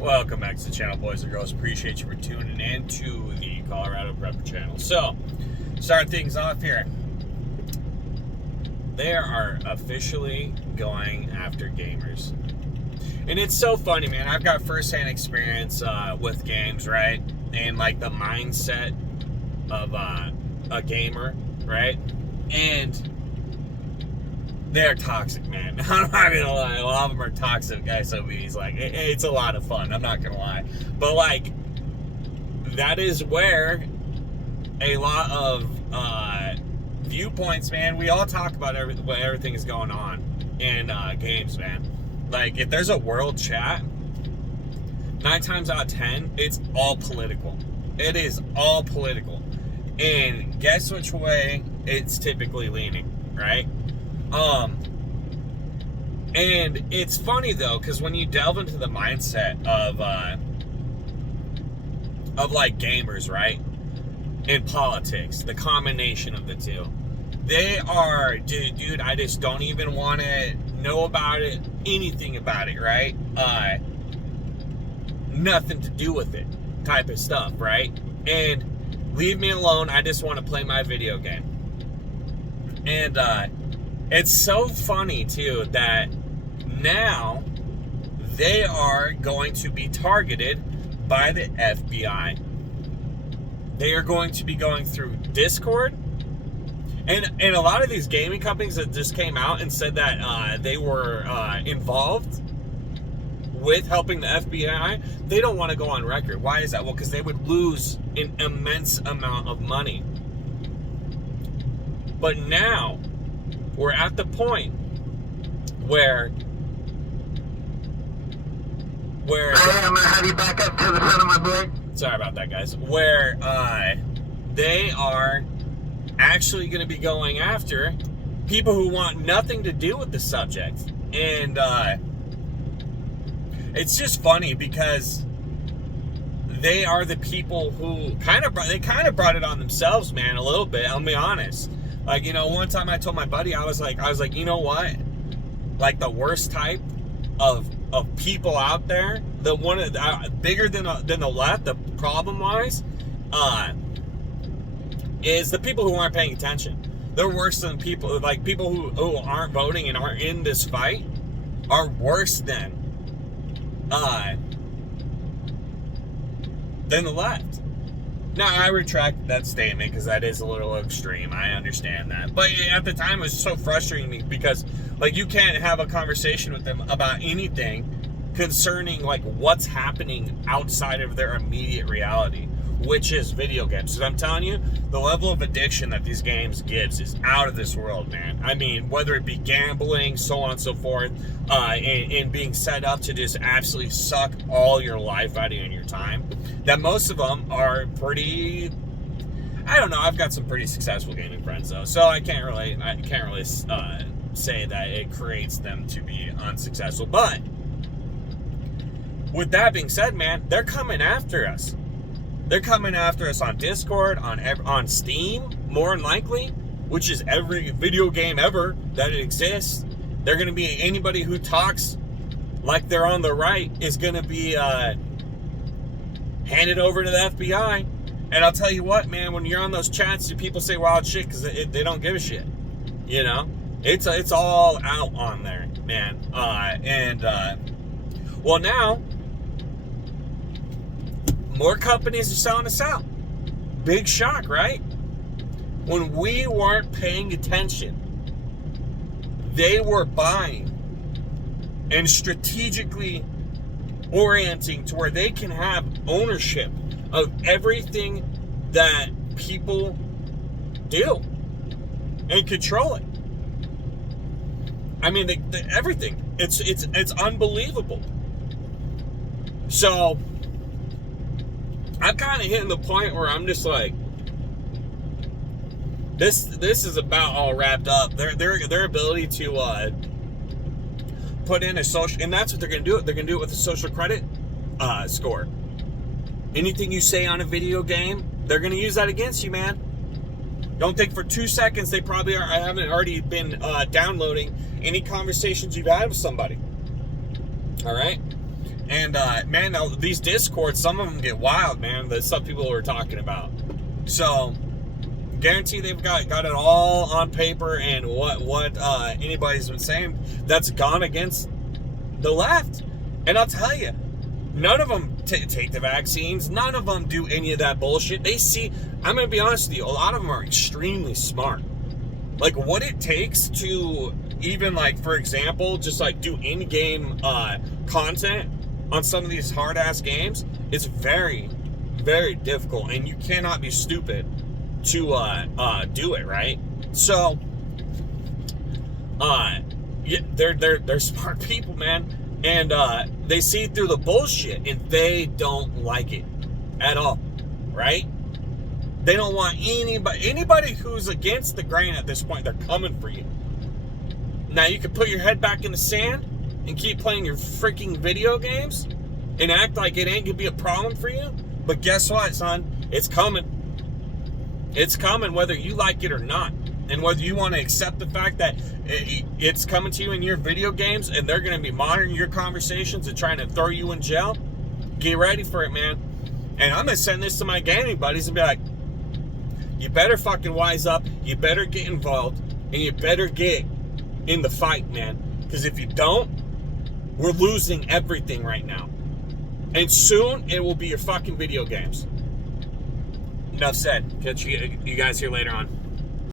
Welcome back to the channel, boys and girls. Appreciate you for tuning in to the Colorado Prepper channel. So, start things off here. They are officially going after gamers. And it's so funny, man. I've got first-hand experience with games, right? And like the mindset of a gamer, right? And they're toxic, man. I'm not gonna lie. A lot of them are toxic SOBs. Like, it's a lot of fun. I'm not gonna lie. But, like, that is where a lot of viewpoints, man. We all talk about what everything is going on in games, man. Like, if there's a world chat, 9 times out of 10, it's all political. It is all political. And guess which way it's typically leaning, right? And it's funny though, because when you delve into the mindset of like gamers, right, in politics, the combination of the two, they are, dude, I just don't even want to know about it, anything about it, right? Nothing to do with it, type of stuff, right? And leave me alone. I just want to play my video game. And it's so funny, too, that now they are going to be targeted by the FBI. They are going to be going through Discord. And a lot of these gaming companies that just came out and said that they were involved with helping the FBI, they don't want to go on record. Why is that? Well, because they would lose an immense amount of money. But now we're at the point where I'm gonna have you back up to the front of my board. Sorry about that, guys. Where they are actually going to be going after people who want nothing to do with the subject. And it's just funny because they are the people who kind of brought it on themselves, man, a little bit. I'll be honest. Like, you know, one time I told my buddy, I was like, you know what? Like, the worst type of people out there, the one bigger than the left, the problem-wise, is the people who aren't paying attention. They're worse than people, like people who aren't voting and aren't in this fight are worse than the left. Now, I retract that statement because that is a little extreme. I understand that. But at the time, it was so frustrating me because, like, you can't have a conversation with them about anything concerning, like, what's happening outside of their immediate reality, which is video games. Because I'm telling you, the level of addiction that these games gives is out of this world, man. I mean, whether it be gambling, so on and so forth, and being set up to just absolutely suck all your life out of you and your time, that most of them are pretty, I don't know, I've got some pretty successful gaming friends, though, so I can't really say that it creates them to be unsuccessful. But with that being said, man, they're coming after us. They're coming after us on Discord, on Steam, more than likely, which is every video game ever that it exists. They're going to be, anybody who talks like they're on the right is going to be handed over to the FBI. And I'll tell you what, man, when you're on those chats, people say wild shit because they don't give a shit. You know? It's all out on there, man. Well, now, more companies are selling us out. Big shock, right? When we weren't paying attention, they were buying and strategically orienting to where they can have ownership of everything that people do and control it. I mean, everything. It's unbelievable. So I'm kind of hitting the point where I'm just like, this is about all wrapped up. Their ability to put in a social, and that's what they're gonna do. They're gonna do it with a social credit score. Anything you say on a video game, they're gonna use that against you, man. Don't think for 2 seconds they probably haven't already been downloading any conversations you've had with somebody. All right. And man, now these Discords, some of them get wild, man. That some people are talking about. So guarantee they've got it all on paper, and what anybody's been saying that's gone against the left. And I'll tell you, none of them take the vaccines. None of them do any of that bullshit. They see, I'm going to be honest with you, a lot of them are extremely smart. Like, what it takes to even, like, for example, just, like, do in-game content on some of these hard-ass games, it's very, very difficult. And you cannot be stupid to do it, right? So, yeah, they're smart people, man. And they see through the bullshit, and they don't like it at all, right? They don't want anybody who's against the grain at this point. They're coming for you. Now you can put your head back in the sand and keep playing your freaking video games and act like it ain't gonna be a problem for you. But guess what, son? It's coming. It's coming whether you like it or not. And whether you want to accept the fact that it's coming to you in your video games and they're going to be monitoring your conversations and trying to throw you in jail, get ready for it, man. And I'm going to send this to my gaming buddies and be like, you better fucking wise up, you better get involved, and you better get in the fight, man. Because if you don't, we're losing everything right now. And soon, it will be your fucking video games. Enough said. Catch you guys here later on.